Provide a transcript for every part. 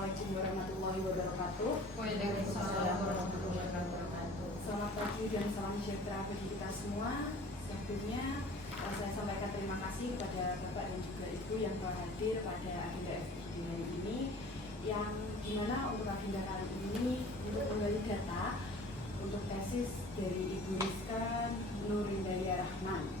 Assalamualaikum warahmatullahi wabarakatuh. Waalaikumsalam warahmatullahi wabarakatuh. Selamat pagi dan salam sejahtera bagi kita semua. Sebelumnya saya sampaikan terima kasih kepada Bapak dan juga Ibu yang telah hadir pada agenda FGD hari ini, yang dimana untuk agenda kali ini untuk menggali data untuk tesis dari Ibu Rizka Nurindaya Rahman.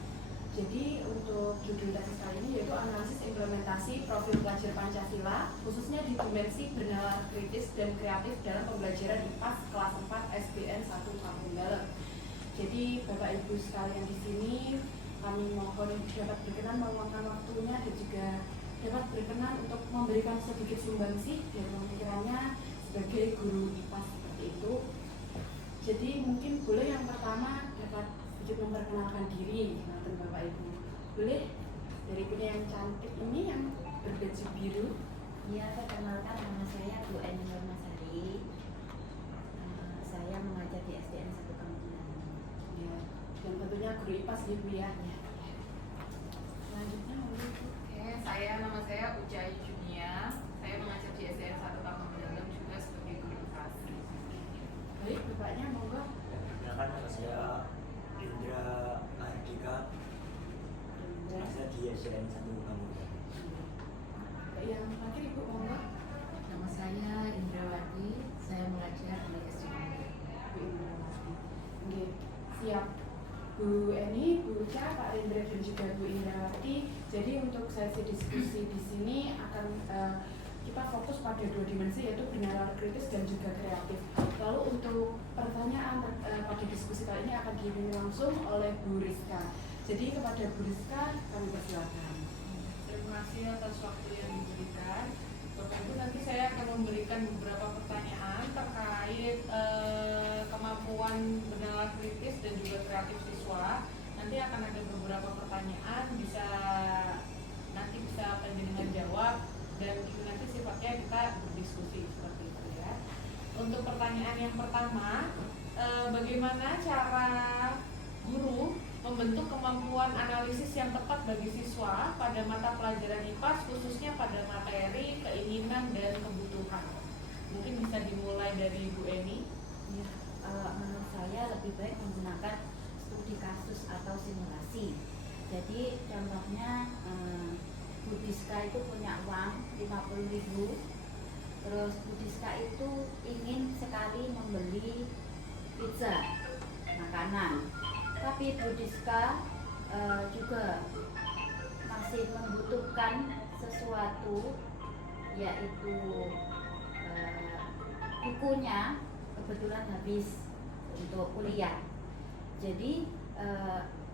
Jadi untuk judul tesis kali ini yaitu analisis implementasi profil pelajar Pancasila khususnya di dimensi bernalar kritis dan kreatif dalam pembelajaran IPAS kelas 4 SBN 1 Kampung Dalam. Jadi Bapak Ibu sekalian di sini kami mohon dapat berkenan meluangkan waktunya dan juga dapat berkenan untuk memberikan sedikit sumbangsih dari pemikirannya sebagai guru IPAS seperti itu. Jadi mungkin boleh yang pertama dapat sedikit memperkenalkan diri, teman Bapak Ibu. Boleh dari punya yang cantik ini yang berbaju biru. Ya, perkenalkan nama saya Bu Eni Nurmasari. Saya mengajar di SDN 1 Kampung Dalam. Ya, dan tentunya guru IPAS ya Bu ya. Selanjutnya Nama saya Ucai Junia. Saya mengajar di SDN 1 Kampung Dalam juga sebagai guru IPAS. Baik, Bapaknya monggo. Perkenalkan nama saya Indra Ardika. Saya di SDN 1 Kampung Dalam. Yang terakhir Ibu monggo. Nama saya Indrawati, saya mengajar di SDN. Bu Indrawati. Oke, siap. Bu Eni, Bu Uca, Pak Rendra dan juga Bu Indrawati. Jadi untuk sesi diskusi di sini akan kita fokus pada dua dimensi yaitu bernalar kritis dan juga kreatif. Lalu untuk pertanyaan pada diskusi kali ini akan dipimpin langsung oleh Bu Rizka. Jadi kepada Bu Rizka kami persilakan. Terima kasih atas waktu yang diberikan. Bapak Ibu, nanti saya akan memberikan beberapa pertanyaan terkait kemampuan bernalar kritis dan juga kreatif siswa. Nanti akan ada beberapa pertanyaan, nanti bisa panjenengan jawab, dan itu nanti sifatnya kita berdiskusi seperti itu ya. Untuk pertanyaan yang pertama, bagaimana cara guru membentuk kemampuan analisis yang tepat bagi siswa pada mata pelajaran IPAS khususnya pada materi, keinginan, dan kebutuhan. Mungkin bisa dimulai dari Bu Eni. Ya, menurut saya lebih baik menggunakan studi kasus atau simulasi. Jadi contohnya Bu Diska itu punya uang 50.000. Terus Bu Diska itu ingin sekali membeli pizza, makanan. Tapi Bu Diska juga masih membutuhkan sesuatu, yaitu bukunya kebetulan habis untuk kuliah. Jadi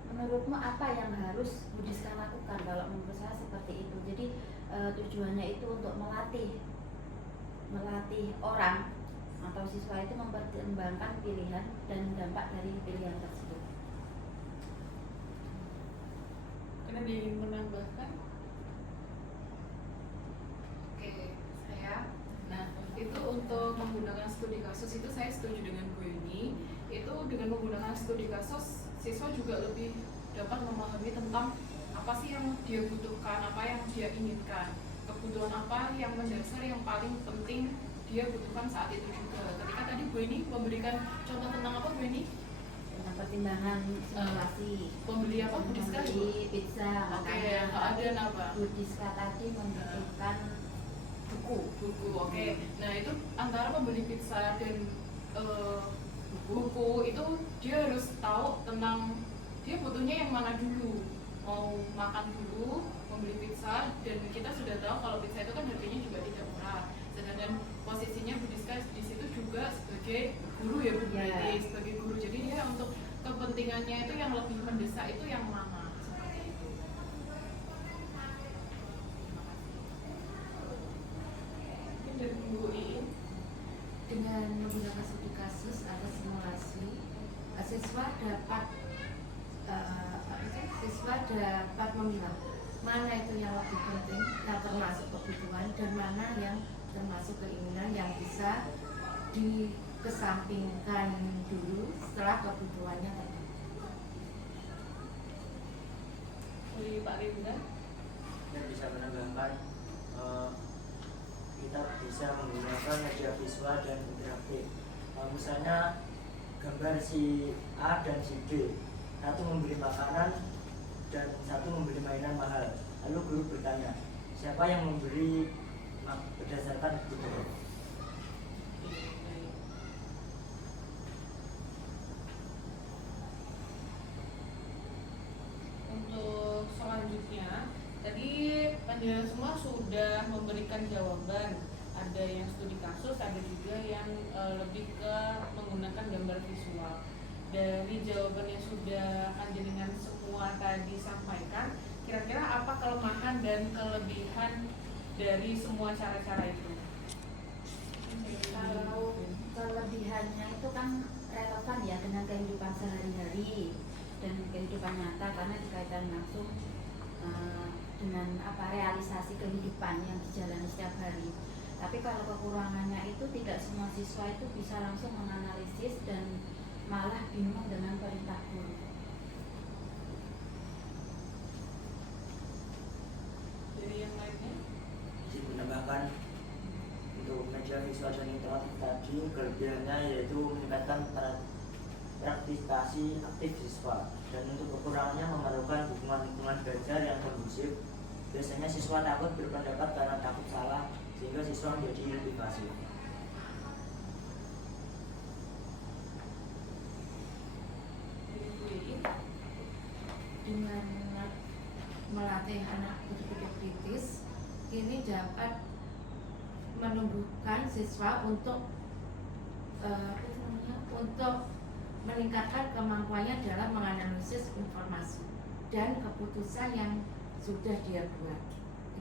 menurutmu apa yang harus Bu Diska lakukan? Kalau menurut saya seperti itu. Jadi tujuannya itu untuk melatih orang atau siswa itu mempertimbangkan pilihan dan dampak dari pilihan tersebut. Ada ingin menambahkan? Oke, saya. Nah, itu untuk menggunakan studi kasus itu saya setuju dengan Bu Eni. Itu dengan menggunakan studi kasus, siswa juga lebih dapat memahami tentang apa sih yang dia butuhkan, apa yang dia inginkan, kebutuhan apa yang mendasar yang paling penting dia butuhkan saat itu juga. Ketika tadi Bu Eni memberikan contoh tentang apa Bu Eni? Tentang pertimbangan simulasi. Pembeli apa Bu Diska? Membeli pizza. Oke, makanan. ada apa? Bu Diska tadi membutuhkan buku. Oke. Nah, itu antara pembeli pizza dan buku itu dia harus tahu tentang dia butuhnya yang mana dulu. Mau makan dulu, membeli pizza, dan kita sudah tahu kalau pizza itu kan harganya juga tidak murah. Sedangkan posisinya Bu Diska di situ juga sebagai guru ya Bu Berarti sebagai guru. Jadi dia untuk kepentingannya itu yang lebih mendesak itu yang mana? Seperti itu. Mungkin dari Bu Iin. Dengan menggunakan studi kasus atau simulasi, siswa dapat memilah mana itu yang lebih penting, yang termasuk kebutuhan, dan mana yang termasuk keinginan yang bisa dikesampingkan dulu setelah kebutuhannya tadi. Pak Linda. Dan bisa menambahkan kita bisa bisa menggunakan media visual dan interaktif. Misalnya gambar si A dan si B, satu membeli makanan dan satu membeli mainan mahal. Lalu guru bertanya, siapa yang memberi berdasarkan budaya? Untuk selanjutnya, tadi penjelasan semua sudah memberikan jawaban. Ada yang studi kasus, ada juga yang lebih ke menggunakan gambar visual. Dari jawaban yang sudah panjenengan semua tadi sampaikan, kira-kira apa kelemahan dan kelebihan dari semua cara-cara itu? Kalau kelebihannya itu kan relevan ya dengan kehidupan sehari-hari dan kehidupan nyata karena dikaitkan langsung dengan realisasi kehidupan yang dijalani setiap hari. Tapi kalau kekurangannya itu tidak semua siswa itu bisa langsung menganalisis dan malah bingung dengan perintah guru. Dari yang lainnya? Izin menambahkan, untuk media visual dan interaktif tadi kelebihannya yaitu meningkatkan praktisasi aktif siswa, dan untuk kekurangannya memerlukan dukungan lingkungan belajar yang kondusif. Biasanya siswa takut berpendapat karena takut salah, sehingga siswa menjadi lebih pasif. Dengan melatih anak berpikir kritis, ini dapat menumbuhkan siswa untuk meningkatkan kemampuannya dalam menganalisis informasi dan keputusan yang sudah dia buat.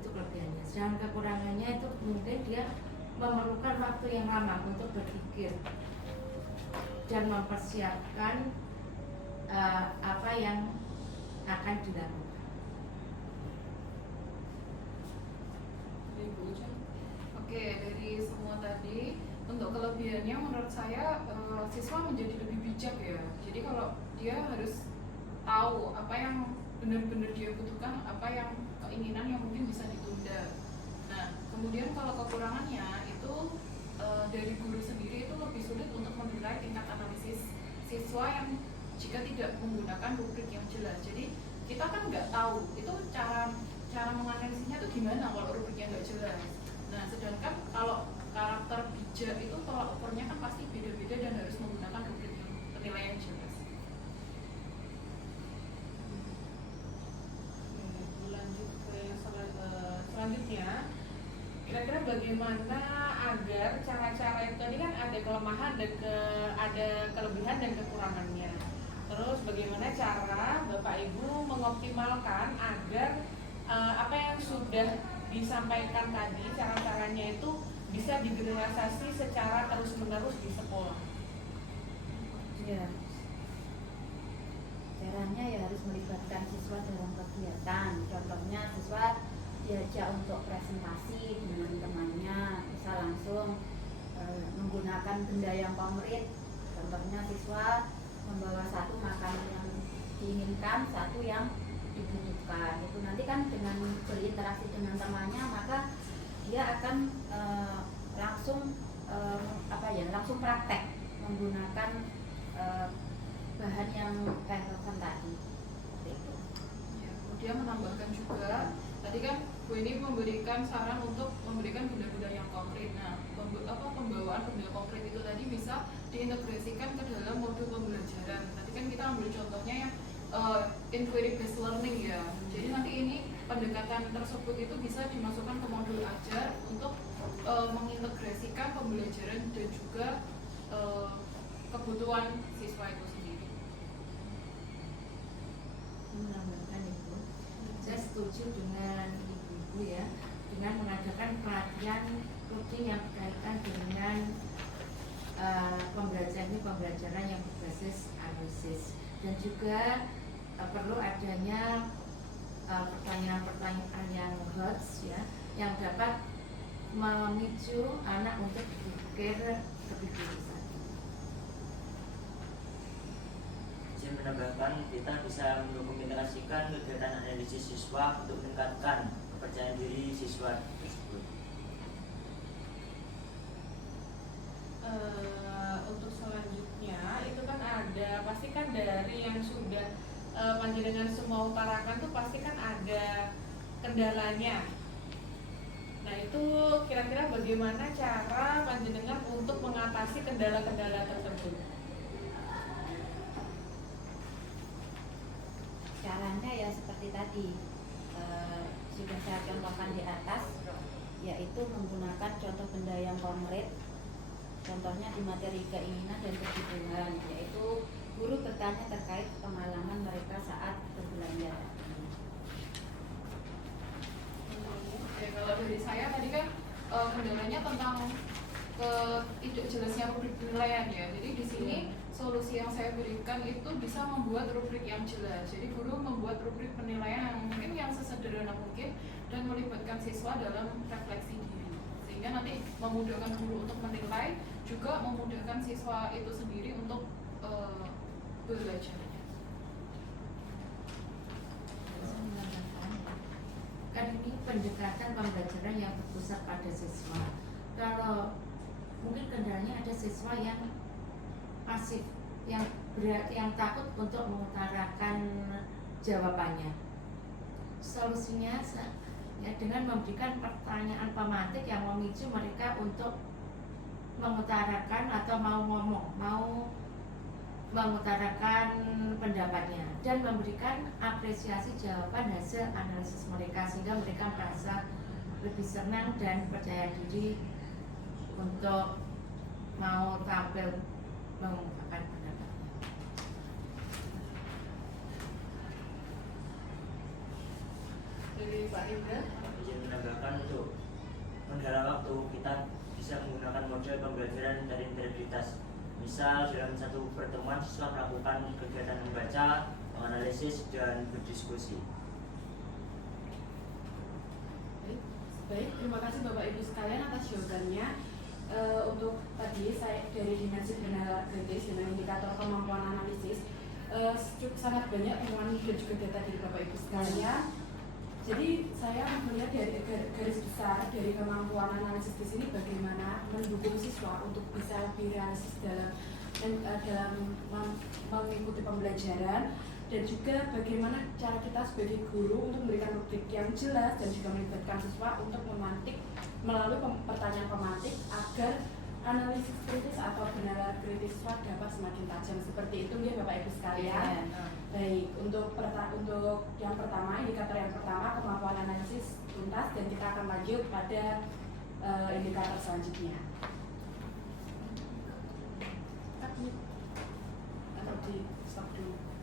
Itu kelebihannya. Sedangkan kekurangannya itu mungkin dia memerlukan waktu yang lama untuk berpikir dan mempersiapkan apa yang akan dilakukan. Ibu Ujan. Oke, dari semua tadi untuk kelebihannya menurut saya siswa menjadi lebih bijak ya. Jadi kalau dia harus tahu apa yang benar-benar dia butuhkan, apa yang keinginan yang mungkin bisa ditunda. Nah, kemudian kalau kekurangannya itu dari guru sendiri itu lebih sulit untuk menilai tingkat analisis siswa yang jika tidak menggunakan rubrik yang jelas. Jadi kita kan nggak tahu itu cara menganalisisnya itu gimana kalau rubriknya nggak jelas. Nah, sedangkan kalau karakter bijak itu tolak ukurnya kan pasti beda-beda dan harus menggunakan rubrik yang penilaian jelas. Lanjut ke selanjutnya, kira-kira bagaimana agar cara-cara itu tadi kan ada kelemahan dan ada kelebihan dan kekurangannya. Terus bagaimana cara Bapak Ibu mengoptimalkan agar apa yang sudah disampaikan tadi cara-caranya itu bisa digeneralisasi secara terus-menerus di sekolah? Ya, caranya ya harus melibatkan siswa dalam kegiatan. Contohnya siswa diajak untuk presentasi dengan temannya, bisa langsung menggunakan benda yang konkret. Contohnya siswa membawa satu makanan yang diinginkan, satu yang dibutuhkan. Itu nanti kan dengan berinteraksi dengan temannya, maka dia akan langsung langsung praktek menggunakan bahan yang relevan tadi. Itu. Ya, kemudian menambahkan juga, tadi kan Bu ini memberikan saran untuk memberikan benda-benda yang konkret. Nah, pembawaan benda konkret itu tadi bisa diintegrasikan ke dalam modul pembelajaran. Tadi kan kita ambil contohnya yang inquiry based learning ya. Jadi nanti ini pendekatan tersebut itu bisa dimasukkan ke modul ajar untuk mengintegrasikan pembelajaran dan juga kebutuhan siswa itu sendiri. Menambahkan Ibu, saya setuju dengan Ibu ya, dengan mengadakan pelatihan rutin yang berkaitan dengan pembelajaran yang berbasis analisis, dan juga perlu adanya pertanyaan-pertanyaan yang hot ya, yang dapat memicu anak untuk berpikir lebih kritis. Saya menambahkan, kita bisa mendokumentasikan kegiatan analisis siswa untuk meningkatkan kepercayaan diri siswa tersebut. panjenengan semua utarakan tuh pasti kan ada kendalanya. Nah itu kira-kira bagaimana cara panjenengan untuk mengatasi kendala-kendala tersebut? Caranya ya seperti tadi sudah saya contohkan di atas, yaitu menggunakan contoh benda yang konkret. Contohnya di materi keinginan dan kebutuhan, yaitu guru bertanya terkait pengalaman mereka saat berbelanja. Oke, kalau dari saya tadi kan kendalanya tentang tidak jelasnya rubrik penilaian ya. Jadi di sini solusi yang saya berikan itu bisa membuat rubrik yang jelas. Jadi guru membuat rubrik penilaian yang mungkin yang sesederhana mungkin dan melibatkan siswa dalam refleksi diri, sehingga nanti memudahkan guru untuk menilai, juga memudahkan siswa itu sendiri untuk belajarnya. Kan ini pendekatan pembelajaran yang berpusat pada siswa. Kalau mungkin kendalanya ada siswa yang pasif, yang takut untuk mengutarakan jawabannya. Solusinya ya dengan memberikan pertanyaan pematik yang memicu mereka untuk mengutarakan atau mau ngomong, mau mengutarakan pendapatnya dan memberikan apresiasi jawaban hasil analisis mereka, sehingga mereka merasa lebih senang dan percaya diri untuk mau tampil mengungkapkan pendapatnya. Dari Pak Indra, Izin menambahkan untuk menghemat waktu, kita bisa menggunakan model pembelajaran dari integritas. Misal dalam satu pertemuan siswa melakukan kegiatan membaca, menganalisis, dan berdiskusi. Baik, terima kasih Bapak Ibu sekalian atas jawabannya. Untuk tadi saya dari dimensi penilaian kritis dengan indikator kemampuan analisis, sangat banyak temuan dan juga data dari Bapak Ibu sekalian. Jadi saya melihat dari garis besar dari kemampuan analisis di sini bagaimana mendukung siswa untuk bisa lebih realistis dalam mengikuti pembelajaran, dan juga bagaimana cara kita sebagai guru untuk memberikan rubrik yang jelas dan juga melibatkan siswa untuk memantik melalui pertanyaan pematik agar analisis kritis atau penilaian kritis siswa dapat semakin tajam. Seperti itu ya Bapak Ibu sekalian. Baik, untuk yang pertama, indikator yang pertama kemampuan analisis tuntas, dan kita akan lanjut pada indikator selanjutnya. Atau di stop dulu.